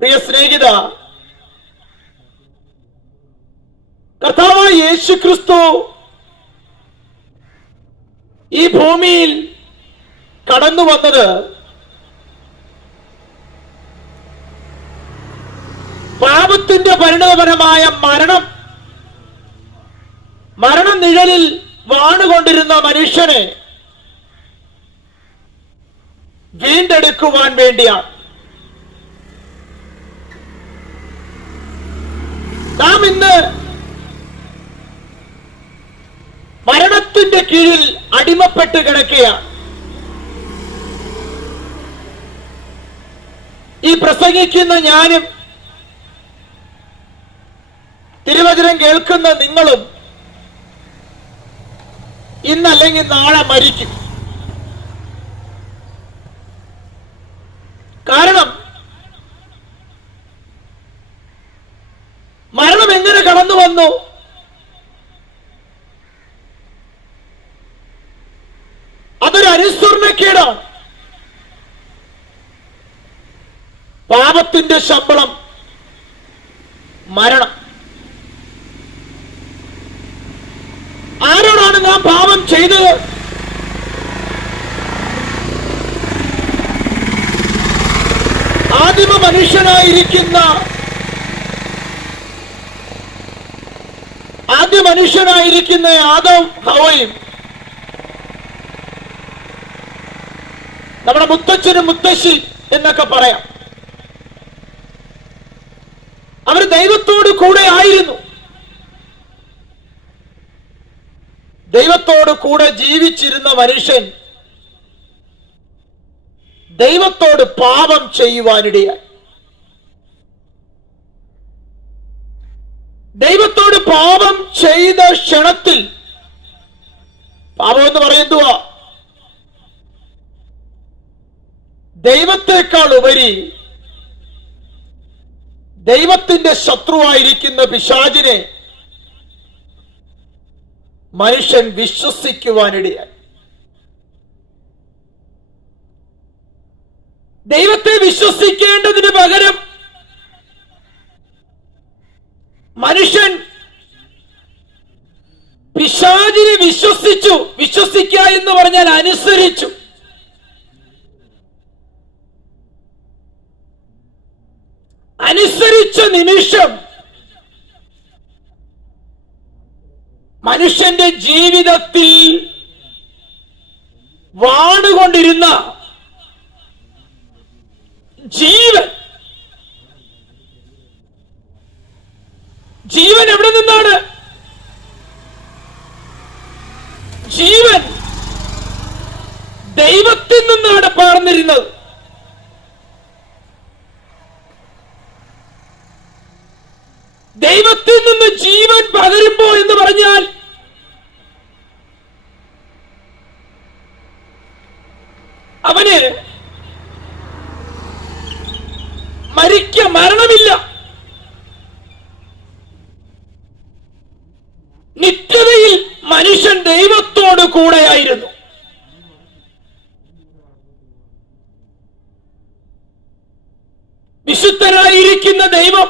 പ്രിയ സ്നേഹിത കർത്താവായ യേശു ക്രിസ്തു ഈ ഭൂമിയിൽ കടന്നു വന്നത് പാപത്തിന്റെ പരിണതപരമായ മരണം മരണനിഴലിൽ വാണുകൊണ്ടിരുന്ന മനുഷ്യനെ വീണ്ടെടുക്കുവാൻ വേണ്ടിയാണ്. നാം ഇന്ന് മരണത്തിന്റെ കീഴിൽ അടിമപ്പെട്ട് കിടക്കുകയാണ്. ഈ പ്രസംഗിക്കുന്ന ഞാനും തിരുവചനം കേൾക്കുന്ന നിങ്ങളും ഇന്നല്ലെങ്കിൽ നാളെ മരിക്കും കാരണം മരണം എങ്ങനെ കടന്നു വന്നു അതൊരു അനുസ്മരണക്കേടാണ് പാപത്തിന്റെ ശമ്പളം. മരണം. ആരോടാണ് നാം പാപം ചെയ്തത്? ആദിമ മനുഷ്യനായിരിക്കുന്ന ആദ്യ മനുഷ്യനായിരിക്കുന്ന ആദം ഹവയും നമ്മുടെ മുത്തച്ഛനും മുത്തശ്ശി എന്നൊക്കെ പറയാം. അവർ ദൈവത്തോട് കൂടെ ആയിരുന്നു. ദൈവത്തോട് കൂടെ ജീവിച്ചിരുന്ന മനുഷ്യൻ ദൈവത്തോട് പാപം ചെയ്യുവാനിടയായി. ദൈവത്തോട് പാപം ചെയ്ത ക്ഷണത്തിൽ പാപം എന്ന് പറയുന്നുവാ ദൈവത്തെക്കാൾ ഉപരി ദൈവത്തിന്റെ ശത്രുവായിരിക്കുന്ന പിശാചിനെ മനുഷ്യൻ വിശ്വസിക്കുവാനിടയായി. ദൈവത്തെ വിശ്വസിക്കേണ്ടതിന് പകരം മനുഷ്യൻ പിശാചിനെ വിശ്വസിച്ചു വിശ്വസിക്കുക എന്ന് പറഞ്ഞാൽ അനുസരിച്ചു. അനുസരിച്ച നിമിഷം മനുഷ്യന്റെ ജീവിതത്തിൽ വാണുകൊണ്ടിരുന്ന ജീവൻ. ജീവൻ എവിടെ നിന്നാണ്? ജീവൻ ദൈവത്തിൽ നിന്നാണ് പാർന്നിരുന്നത് ദൈവത്തിൽ നിന്ന് ജീവൻ പകരുമ്പോ എന്ന് പറഞ്ഞാൽ അവന് മരിക്ക മരണമില്ല നിത്യതയിൽ മനുഷ്യൻ ദൈവത്തോട് കൂടെയായിരുന്നു വിശുദ്ധനായിരിക്കുന്ന ദൈവം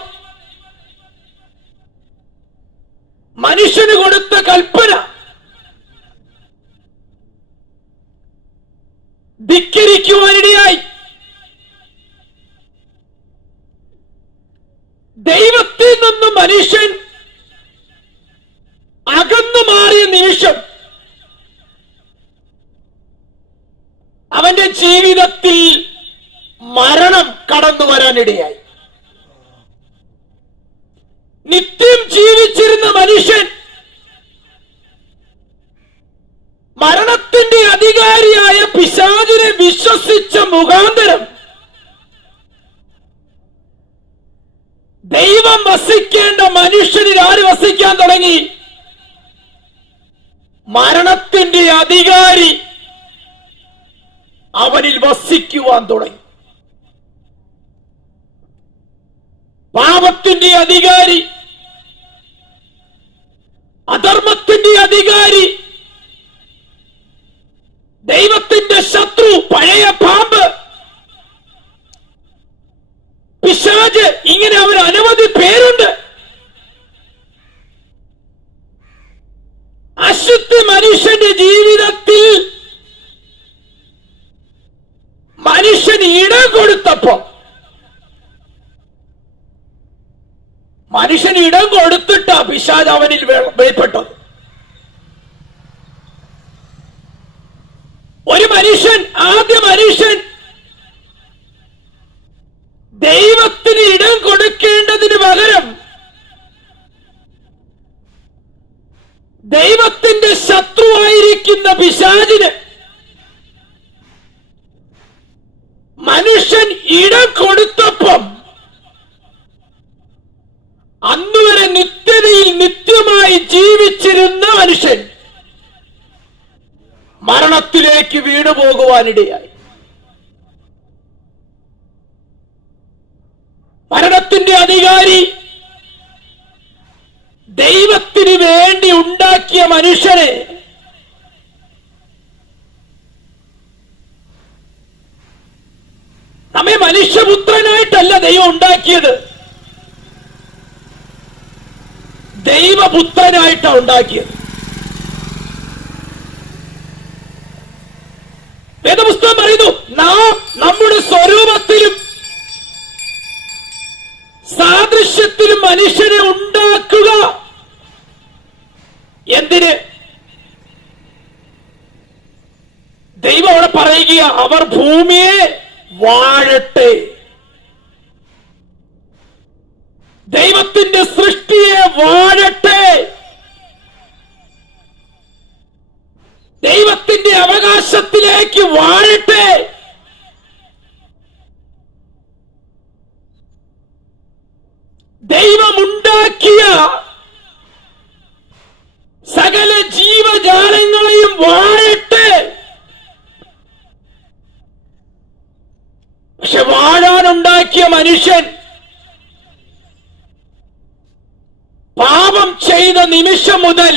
മനുഷ്യന് കൊടുത്ത കൽപ്പന ധിക്കരിക്കുവാനിടയായി ദൈവത്തിൽ നിന്ന് മനുഷ്യൻ അകന്നു മാറിയ നിമിഷം അവന്റെ ജീവിതത്തിൽ മരണം വരാനിടയായി നിത്യം ജീവിച്ചിരുന്ന മനുഷ്യൻ മരണത്തിന്റെ അധികാരിയായ പിശാചിനെ വിശ്വസിച്ച മുഖാന്തരം ദൈവം വസിക്കേണ്ട മനുഷ്യനിൽ ആര് വസിക്കാൻ തുടങ്ങി? മരണത്തിന്റെ അധികാരി അവനിൽ വസിക്കുവാൻ തുടങ്ങി. പാപത്തിന്റെ അധികാരി അധർമ്മത്തിന്റെ അധികാരി ദൈവത്തിന്റെ ശത്രു പഴയ പാമ്പ് മനുഷ്യന് ഇടം കൊടുത്തിട്ടാ പിശാജ് അവനിൽ വെളിപ്പെട്ടത്. ഒരു മനുഷ്യൻ ആദ്യ മനുഷ്യൻ ദൈവത്തിന് ഇടം കൊടുക്കേണ്ടതിന് പകരം ദൈവത്തിന്റെ ശത്രുവായിരിക്കുന്ന പിശാചിന് മനുഷ്യൻ ഇടം കൊടുത്തപ്പം അന്നുവരെ നിത്യതയിൽ നിത്യമായി ജീവിച്ചിരുന്ന മനുഷ്യൻ മരണത്തിലേക്ക് വീണു പോകുവാനിടയായി. മരണത്തിന്റെ അധികാരി ദൈവത്തിന് വേണ്ടി ഉണ്ടാക്കിയ മനുഷ്യനെ നമ്മെ മനുഷ്യപുത്രനായിട്ടല്ല ദൈവം ഉണ്ടാക്കിയത്. ദൈവപുത്രനായിട്ടാണ് ഉണ്ടാക്കിയത് വേദപുസ്തകം പറയുന്നു നാം നമ്മുടെ സ്വരൂപത്തിലും സാദൃശ്യത്തിലും മനുഷ്യനെ ഉണ്ടാക്കുക എന്തിന് ദൈവം അവിടെ പറയുക അവർ ഭൂമിയെ വാഴട്ടെ ദൈവത്തിന്റെ സൃഷ്ടിയെ വാഴട്ടെ ദൈവത്തിന്റെ അവകാശത്തിലേക്ക് വാഴട്ടെ ദൈവമുണ്ടാക്കിയ സകല ജീവജാലങ്ങളെയും വാഴട്ടെ പക്ഷെ വാഴാനുണ്ടാക്കിയ മനുഷ്യൻ പാപം ചെയ്ത നിമിഷം മുതൽ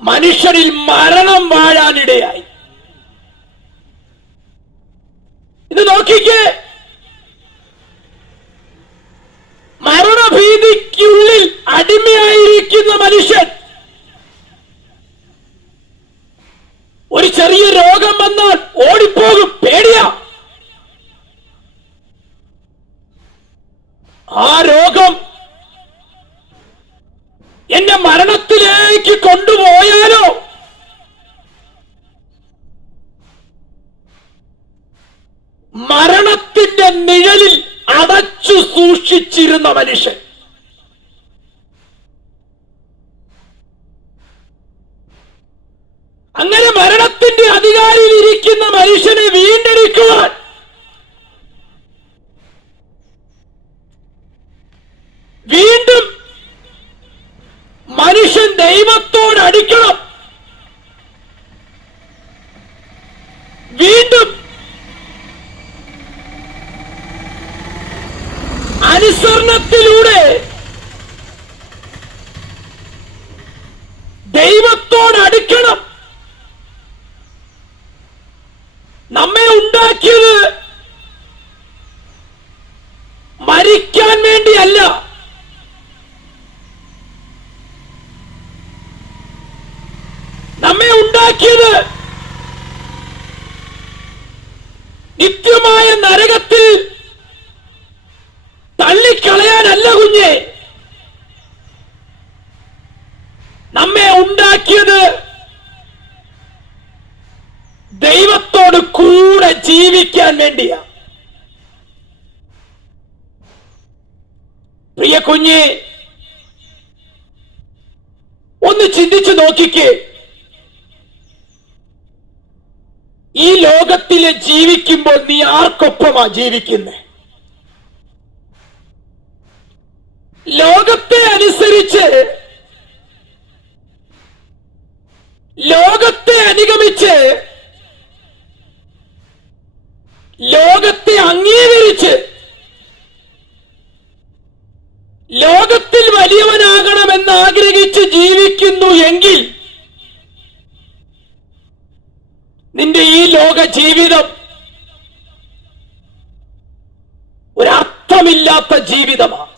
മനുഷ്യരിൽ മരണം വാഴാനിടയായി ഇത് നോക്കിക്കേ മരണഭീതിക്കുള്ളിൽ അടിമയായിരിക്കുന്ന മനുഷ്യൻ ഒരു ചെറിയ രോഗം വന്നാൽ ഓടിപ്പോകും പേടിയാ ആ രോഗം എന്നെ മരണത്തിലേക്ക് കൊണ്ടുപോയാലോ മരണത്തിന്റെ നിഴലിൽ അടച്ചു സൂക്ഷിച്ചിരുന്ന മനുഷ്യൻ അങ്ങനെ മരണത്തിന്റെ അധികാരിയിൽ ഇരിക്കുന്ന മനുഷ്യനെ വീണ്ടെടുക്കുവാൻ വീണ്ടും മനുഷ്യൻ ദൈവത്തോട് അടിക്കണം വീണ്ടും അനുസരണത്തിലൂടെ ദൈവത്തോട് അടുക്കണം നമ്മെ ഉണ്ടാക്കിയത് മരിക്കാൻ വേണ്ടിയല്ല നമ്മെ ഉണ്ടാക്കിയത് നിത്യമായ നരകത്തിൽ തള്ളിക്കളയാനല്ല കുഞ്ഞെ നമ്മെ ഉണ്ടാക്കിയത് ദൈവത്തോട് കൂടെ ജീവിക്കാൻ വേണ്ടിയാ. പ്രിയ കുഞ്ഞ് ഒന്ന് ചിന്തിച്ചു നോക്കിക്കേ. ഈ ലോകത്തിൽ ജീവിക്കുമ്പോൾ നീ ആർക്കൊപ്പമാ ജീവിക്കുന്നേ? ലോകത്തെ അനുസരിച്ച് ലോകത്തെ അനുഗമിച്ച് ലോകത്തെ അംഗീകരിച്ച് ലോകത്തിൽ വലിയവനാകണമെന്ന് ആഗ്രഹിച്ച് ജീവിക്കുന്നു എങ്കിൽ നിന്റെ ഈ ലോക ജീവിതം ഒരർത്ഥമില്ലാത്ത ജീവിതമാണ്.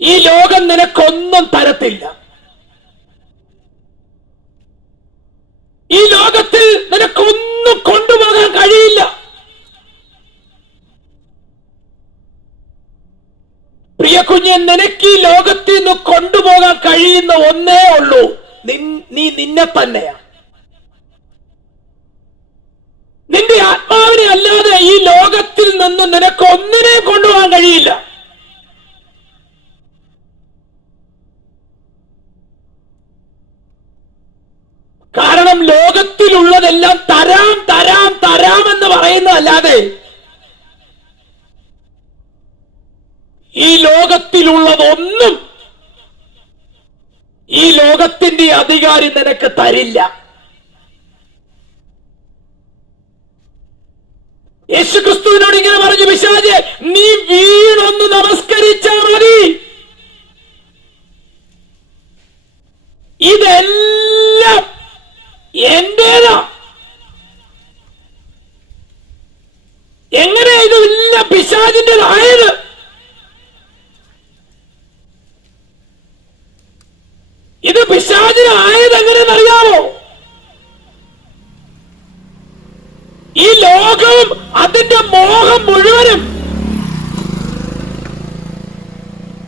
ഈ ലോകം നിനക്കൊന്നും തരത്തില്ല. ഈ ലോകത്തിൽ നിനക്കൊന്നും കൊണ്ടുപോകാൻ കഴിയില്ല കുഞ്ഞെ നിനക്ക് ഈ ലോകത്തിൽ നിന്ന് കൊണ്ടുപോകാൻ കഴിയുന്ന ഒന്നേ ഉള്ളൂ. നീ നിന്നെ തന്നെയാ. നിന്റെ ആത്മാവിനെ അല്ലാതെ ഈ ലോകത്തിൽ നിന്ന് നിനക്ക് ഒന്നിനെയും കൊണ്ടുപോകാൻ കഴിയില്ല. കാരണം ലോകത്തിലുള്ളതെല്ലാം തരാം തരാം തരാം എന്ന് പറയുന്നതല്ലാതെ ഈ ലോകത്തിലുള്ളതൊന്നും ഈ ലോകത്തിന്റെ അധികാരി നിനക്ക് തരില്ല. യേശുക്രിസ്തുവിനോട് ഇങ്ങനെ പറഞ്ഞു പിശാജ് നീ വീണൊന്ന് നമസ്കരിച്ചാൽ മതി. ഇതെല്ലാം എന്റേതാ? എങ്ങനെ ഇതെല്ലാം പിശാചിന്റെതായത് എങ്ങനെയെന്ന് അറിയാമോ ഈ ലോകവും അതിന്റെ മോഹം മുഴുവനും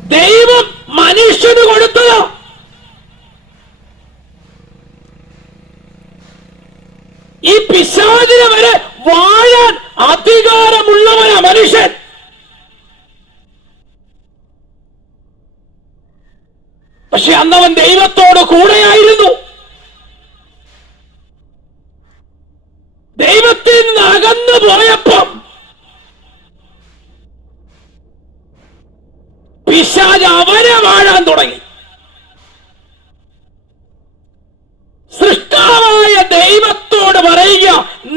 ദൈവം മനുഷ്യന് കൊടുത്തത്. ഈ പിശാചിനെ വരെ വാഴാൻ അധികാരമുള്ളവനാ പിശാജ് അവരെ വാഴാൻ തുടങ്ങി സൃഷ്ടാവായ ദൈവത്തോട് പറയുക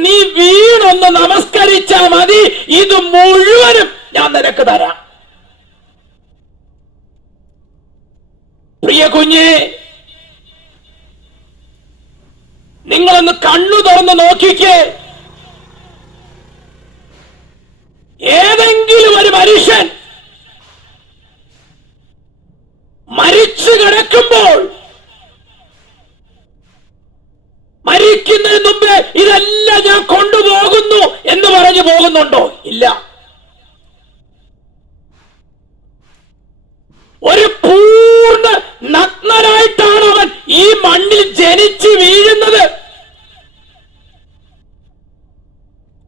നീ വീണൊന്ന് നമസ്കരിച്ചാ മതി ഇത് മുഴുവനും ഞാൻ നിനക്ക് തരാം പ്രിയ കുഞ്ഞെ നിങ്ങളൊന്ന് കണ്ണു തുറന്ന് നോക്കിക്കേ ഏതെങ്കിലും ഒരു മനുഷ്യൻ മരിച്ചു കിടക്കുമ്പോൾ മരിക്കുന്നതിന് മുമ്പ് ഇതെല്ലാം ഞാൻ കൊണ്ടുപോകുന്നു എന്ന് പറഞ്ഞു പോകുന്നുണ്ടോ? ഇല്ല. ഒരു പൂർണ നഗ്നനായിട്ടാണ് അവൻ ഈ മണ്ണിൽ ജനിച്ച് വീഴുന്നത്.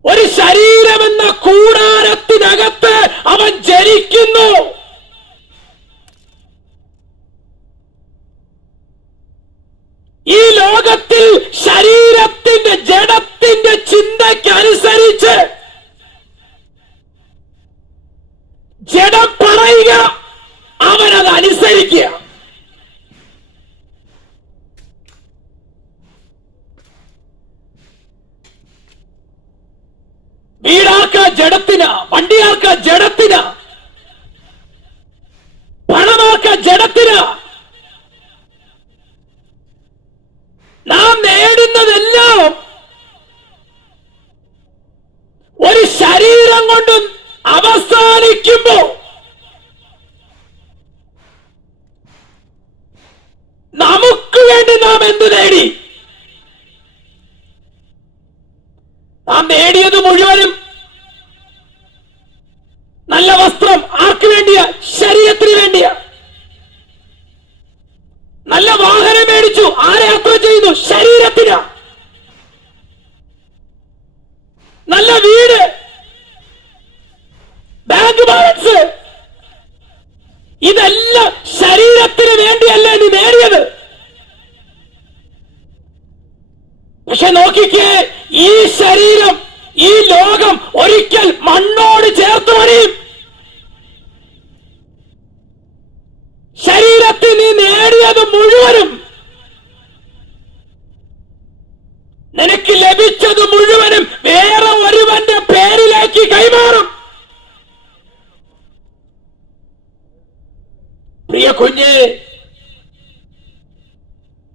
ഒരു ശരീരമെന്ന കൂടാരത്തിനകത്ത്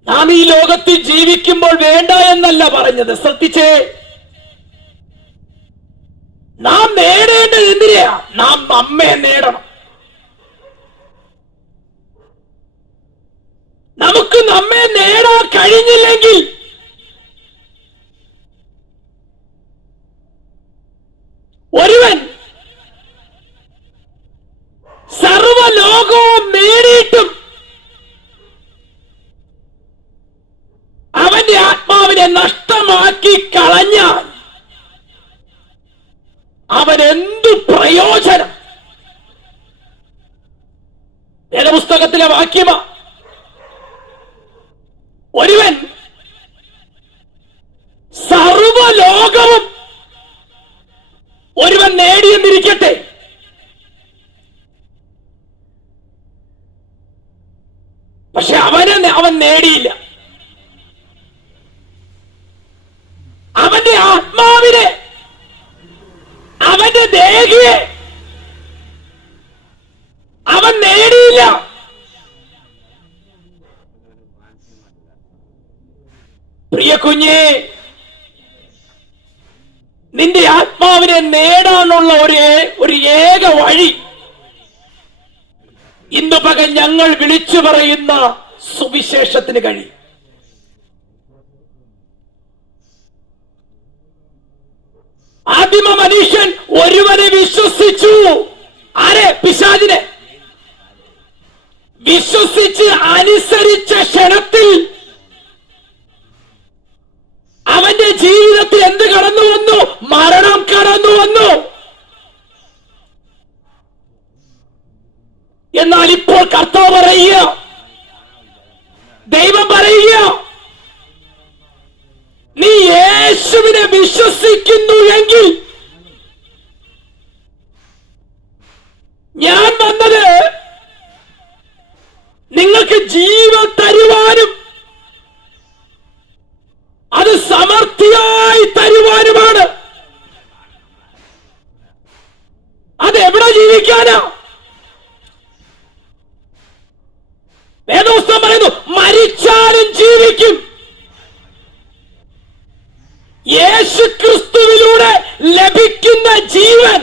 നാം ഈ ലോകത്തിൽ ജീവിക്കുമ്പോൾ വേണ്ട എന്നല്ല പറഞ്ഞത്. ശ്രദ്ധിച്ചേ. നാം നേടേണ്ടത് എന്തിനാ നാം അമ്മയെ നേടണം. നമുക്ക് നമ്മെ നേടാൻ കഴിഞ്ഞില്ലെങ്കിൽ ഒരുവൻ സർവലോക വേദപുസ്തകത്തിലെ വാക്യമ. ഇന്ന് പകൽ ഞങ്ങൾ വിളിച്ചു പറയുന്ന സുവിശേഷത്തിന് കഴിയും ആദിമ മനുഷ്യൻ ഒരുവനെ വിശ്വസിച്ചു. ആരെ? പിശാചിനെ. വിശ്വസിച്ച് അനുസരിച്ച ക്ഷണത്തിൽ അവന്റെ ജീവിതത്തിൽ എന്ത് കടന്നു വന്നു മരണം കടന്നു വന്നു എന്നാൽ ഇപ്പോൾ കർത്താവ് പറയുക ദൈവം പറയുക നീ യേശുവിനെ വിശ്വസിക്കുന്നു എങ്കിൽ ഞാൻ വന്നത് നിങ്ങൾക്ക് ജീവൻ തരുവാനും അത് സമർത്ഥിയായി തരുവാനുമാണ് അത് എവിടെ ജീവിക്കാനാ വേദോസ്തം പറയുന്നു മരിച്ചാലും ജീവിക്കും യേശു ക്രിസ്തുവിലൂടെ ലഭിക്കുന്ന ജീവൻ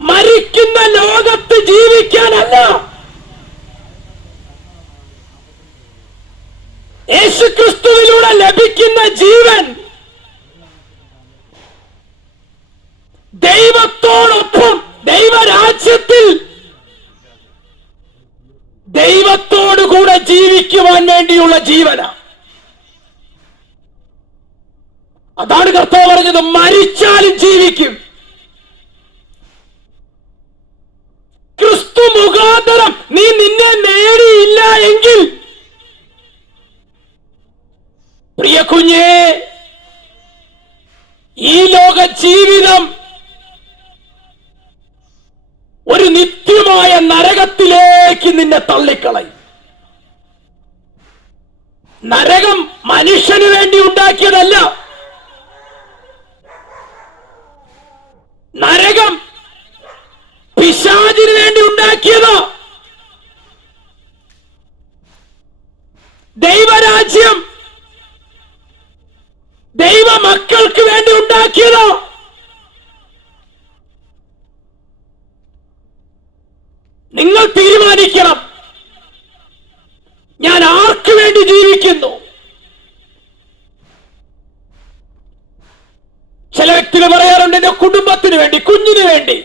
മരിക്കുന്ന ലോകത്ത് ജീവിക്കാനല്ല യേശു ക്രിസ്തുവിലൂടെ ലഭിക്കുന്ന ജീവൻ. ദൈവത്തോടൊപ്പം ദൈവരാജ്യത്തിൽ ദൈവത്തോടുകൂടെ ജീവിക്കുവാൻ വേണ്ടിയുള്ള ജീവന. അതാണ് കർത്താവ് പറഞ്ഞത് മരിച്ചാലും ജീവിക്കും. ക്രിസ്തു മുഖാന്തരം നീ നിന്നെ നേടിയില്ല എങ്കിൽ പ്രിയ കുഞ്ഞേ ഈ ലോക ജീവിതം ഒരു നിത്യമായ നരകത്തിലേക്ക് നിന്നെ തള്ളിക്കളയും. നരകം മനുഷ്യന് വേണ്ടി ഉണ്ടാക്കിയതല്ല നരകം പിശാചിന് വേണ്ടി ഉണ്ടാക്കിയതാ ദൈവരാജ്യം ദൈവ മക്കൾക്ക് വേണ്ടി ഉണ്ടാക്കിയതാ നിങ്ങൾ തീരുമാനിക്കണം ഞാൻ ആർക്ക് വേണ്ടി ജീവിക്കുന്നു ചില വ്യക്തികൾ പറയാറുണ്ട് എന്റെ കുടുംബത്തിന് വേണ്ടി കുഞ്ഞിന് വേണ്ടി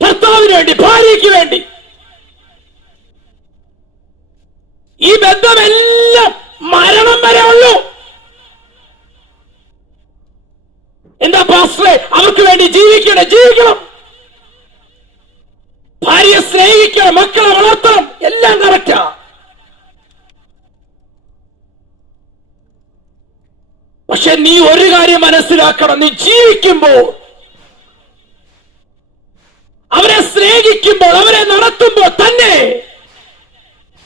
ഭർത്താവിന് വേണ്ടി ഭാര്യയ്ക്ക് വേണ്ടി ഈ ബന്ധമെല്ലാം മരണം വരെ ഉള്ളൂ. എന്താ പാസ്റ്ററെ അവർക്ക് വേണ്ടി ജീവിക്കണം ജീവിക്കണം. ഭാര്യയെ സ്നേഹിക്കണം മക്കളെ വളർത്തണം എല്ലാം കറക്റ്റാ പക്ഷെ നീ ഒരു കാര്യം മനസ്സിലാക്കണം നീ ജീവിക്കുമ്പോൾ അവരെ സ്നേഹിക്കുമ്പോൾ അവരെ നടത്തുമ്പോൾ തന്നെ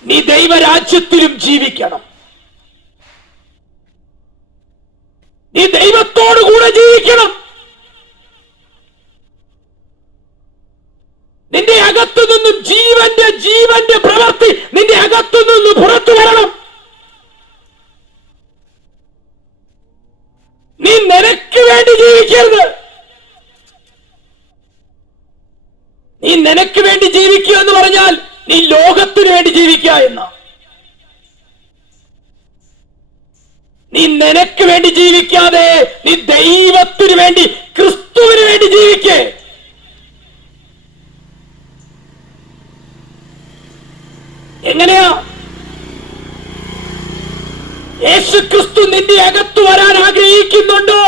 നീ ദൈവരാജ്യത്തിലും ജീവിക്കണം. നീ ദൈവത്തോടു കൂടെ ജീവിക്കണം. നിന്റെ അകത്തു നിന്നും ജീവന്റെ ജീവന്റെ പ്രവൃത്തി പറഞ്ഞാൽ ലോകത്തിനു വേണ്ടി ജീവിക്കുക എന്ന. നീ നിനക്ക് വേണ്ടി ജീവിക്കാതെ നീ ദൈവത്തിനു വേണ്ടി ക്രിസ്തുവിന് വേണ്ടി ജീവിക്കേ. എങ്ങനെയാ? യേശു ക്രിസ്തു നിന്റെ അകത്ത് വരാൻ ആഗ്രഹിക്കുന്നുണ്ടോ?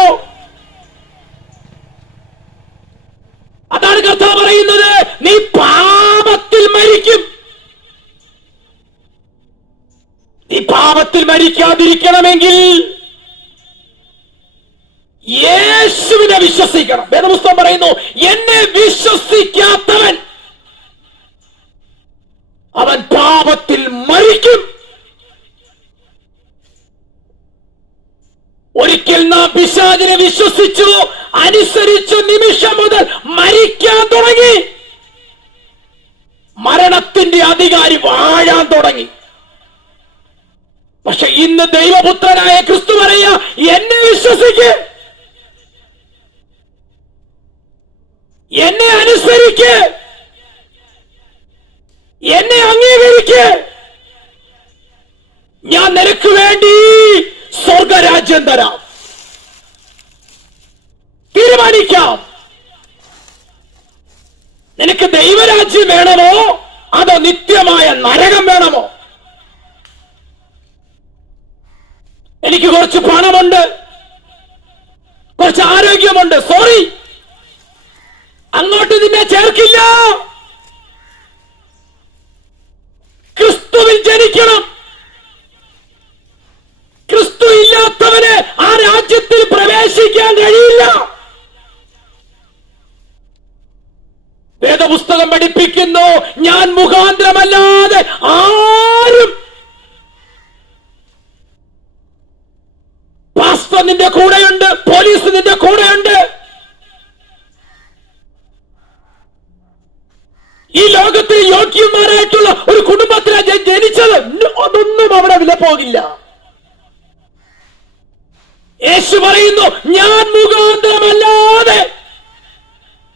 വിശ്വസിക്കാതിരിക്കണമെങ്കിൽ യേശുവിനെ വിശ്വസിക്കണം. വേദപുസ്തകം പറയുന്നു എന്നെ വിശ്വസിക്കാത്തവൻ അവൻ പാപത്തിൽ മരിക്കും. ഒരിക്കൽ നാം പിശാചിനെ വിശ്വസിച്ചു അനുസരിച്ചു നിമിഷം മുതൽ മരിക്കാൻ തുടങ്ങി. മരണത്തിന്റെ അധികാരി വാഴാൻ തുടങ്ങി. പക്ഷെ ഇന്ന് ദൈവപുത്രനായ ക്രിസ്തു പറയുക എന്നെ വിശ്വസിക്ക്. എന്നെ അനുസരിക്ക്. എന്നെ അംഗീകരിക്ക്. ഞാൻ നിനക്ക് വേണ്ടി സ്വർഗരാജ്യം തരാം. തീരുമാനിക്കാം. നിനക്ക് ദൈവരാജ്യം വേണമോ? അതോ നിത്യമായ നരകം വേണമോ? എനിക്ക് കുറച്ച് പണമുണ്ട്. കുറച്ച് ആരോഗ്യമുണ്ട്. സോറി അങ്ങോട്ട് നിന്നെ ചേർക്കില്ല. ക്രിസ്തുവിൽ ജനിക്കണം. ക്രിസ്തു ഇല്ലാത്തവന് ആ രാജ്യത്തിൽ പ്രവേശിക്കാൻ കഴിയില്ല. വേദപുസ്തകം പഠിപ്പിക്കുന്നു ഞാൻ മുഖാന്തരമല്ലാതെ ആരും പാസ്റ്റർ നിന്റെ കൂടെയുണ്ട്. പോലീസ് നിന്റെ കൂടെയുണ്ട്. ഈ ലോകത്തിൽ യോഗ്യന്മാരായിട്ടുള്ള ഒരു കുടുംബത്തിലാണ് ജനിച്ചത്. അതൊന്നും അവിടെ വില പോകില്ല. യേശു പറയുന്നു ഞാൻ മുഖാന്തരമല്ലാതെ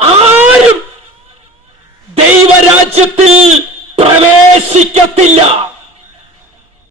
ആരും ദൈവരാജ്യത്തിൽ പ്രവേശിക്കത്തില്ല.